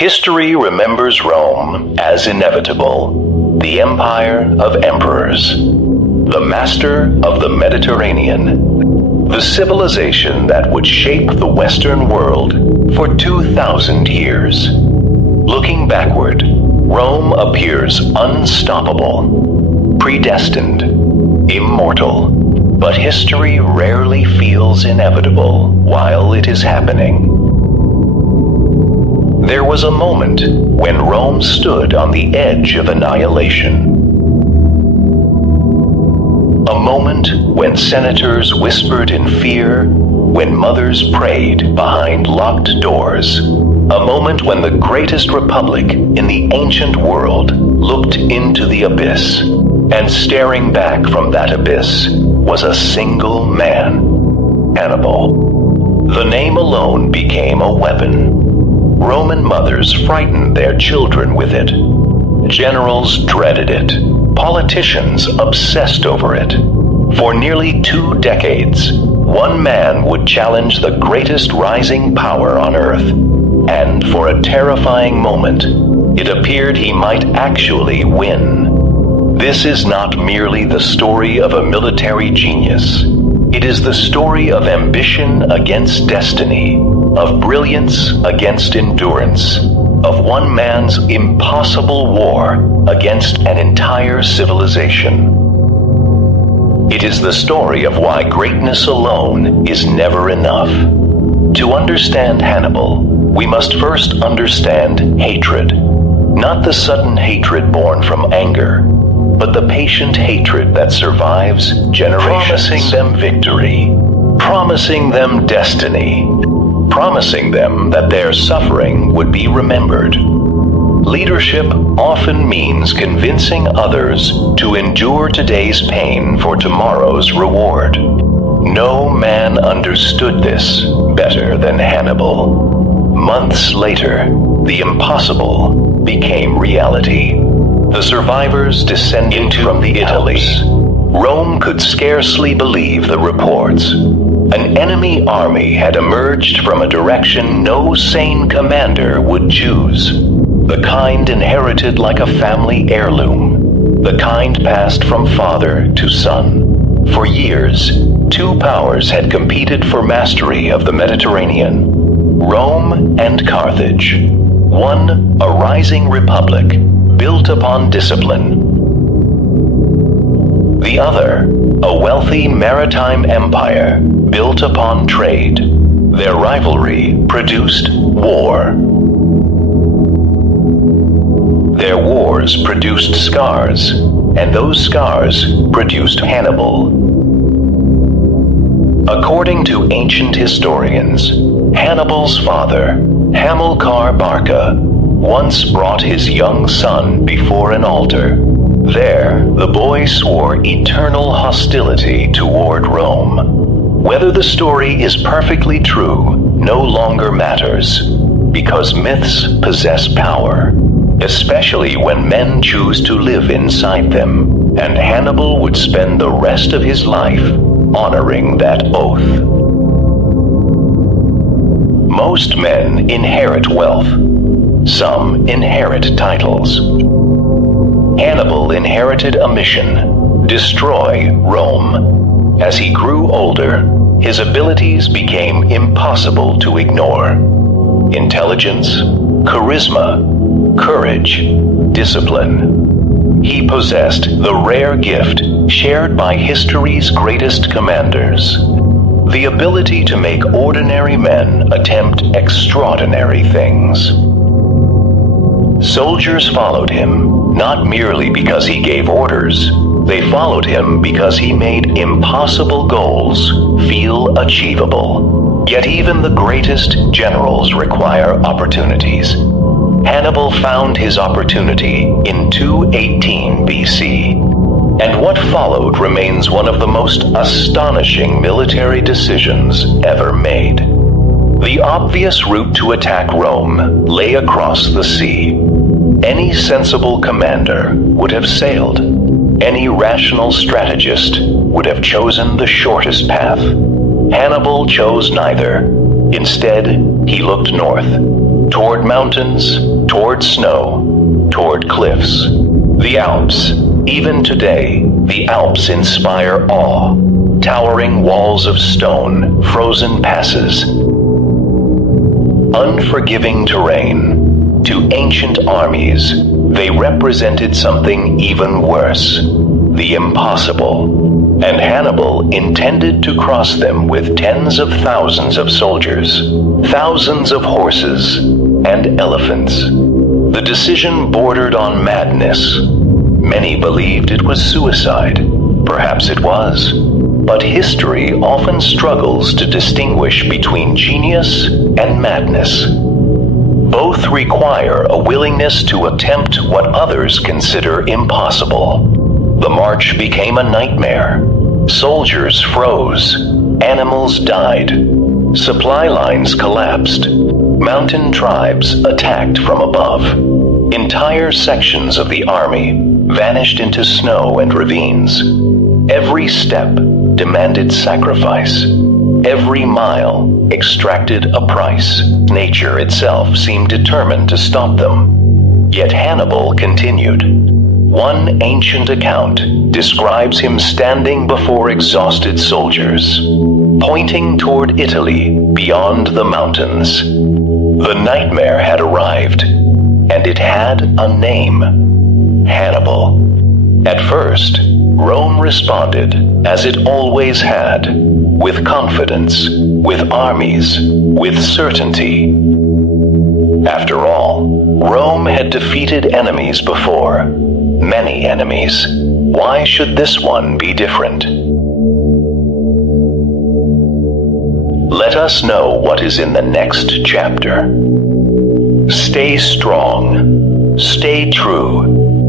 History remembers Rome as inevitable, the empire of emperors, the master of the Mediterranean, the civilization that would shape the Western world for 2,000 years. Looking backward, Rome appears unstoppable, predestined, immortal, but history rarely feels inevitable while it is happening. There was a moment when Rome stood on the edge of annihilation. A moment when senators whispered in fear, when mothers prayed behind locked doors. A moment when the greatest republic in the ancient world looked into the abyss, and staring back from that abyss was a single man, Hannibal. The name alone became a weapon. Roman mothers frightened their children with it. Generals dreaded it. Politicians obsessed over it. For nearly 2 decades, one man would challenge the greatest rising power on earth. And for a terrifying moment, it appeared he might actually win. This is not merely the story of a military genius. It is the story of ambition against destiny, of brilliance against endurance, of one man's impossible war against an entire civilization. It is the story of why greatness alone is never enough. To understand Hannibal, we must first understand hatred. Not the sudden hatred born from anger, but the patient hatred that survives generations. Promising them victory, promising them destiny, promising them that their suffering would be remembered. Leadership often means convincing others to endure today's pain for tomorrow's reward. No man understood this better than Hannibal. Months later, the impossible became reality. The survivors descended from the Alps. Rome could scarcely believe the reports. An enemy army had emerged from a direction no sane commander would choose. The kind inherited like a family heirloom. The kind passed from father to son. For years, 2 powers had competed for mastery of the Mediterranean. Rome and Carthage. One, a rising republic, built upon discipline. The other, a wealthy maritime empire, built upon trade. Their rivalry produced war. Their wars produced scars, and those scars produced Hannibal. According to ancient historians, Hannibal's father, Hamilcar Barca, once brought his young son before an altar. There, the boy swore eternal hostility toward Rome. Whether the story is perfectly true no longer matters, because myths possess power, especially when men choose to live inside them, and Hannibal would spend the rest of his life honoring that oath. Most men inherit wealth. Some inherit titles. Hannibal inherited a mission: destroy Rome. As he grew older, his abilities became impossible to ignore. Intelligence, charisma, courage, discipline. He possessed the rare gift shared by history's greatest commanders: the ability to make ordinary men attempt extraordinary things. Soldiers followed him, not merely because he gave orders. They followed him because he made impossible goals feel achievable. Yet even the greatest generals require opportunities. Hannibal found his opportunity in 218 BC, and what followed remains one of the most astonishing military decisions ever made. The obvious route to attack Rome lay across the sea. Any sensible commander would have sailed. Any rational strategist would have chosen the shortest path. Hannibal chose neither. Instead, he looked north. Toward mountains, toward snow, toward cliffs. The Alps. Even today, the Alps inspire awe. Towering walls of stone, frozen passes. Unforgiving terrain. To ancient armies, they represented something even worse. The impossible. And Hannibal intended to cross them with tens of thousands of soldiers, thousands of horses, and elephants. The decision bordered on madness. Many believed it was suicide. Perhaps it was. But history often struggles to distinguish between genius and madness. Both require a willingness to attempt what others consider impossible. The march became a nightmare. Soldiers froze. Animals died. Supply lines collapsed. Mountain tribes attacked from above. Entire sections of the army vanished into snow and ravines. Every step demanded sacrifice. Every mile extracted a price. Nature itself seemed determined to stop them. Yet Hannibal continued. One ancient account describes him standing before exhausted soldiers, pointing toward Italy beyond the mountains. The nightmare had arrived, and it had a name: Hannibal. At first, Rome responded, as it always had, with confidence, with armies, with certainty. After all, Rome had defeated enemies before, many enemies. Why should this one be different? Let us know what is in the next chapter. Stay strong, stay true,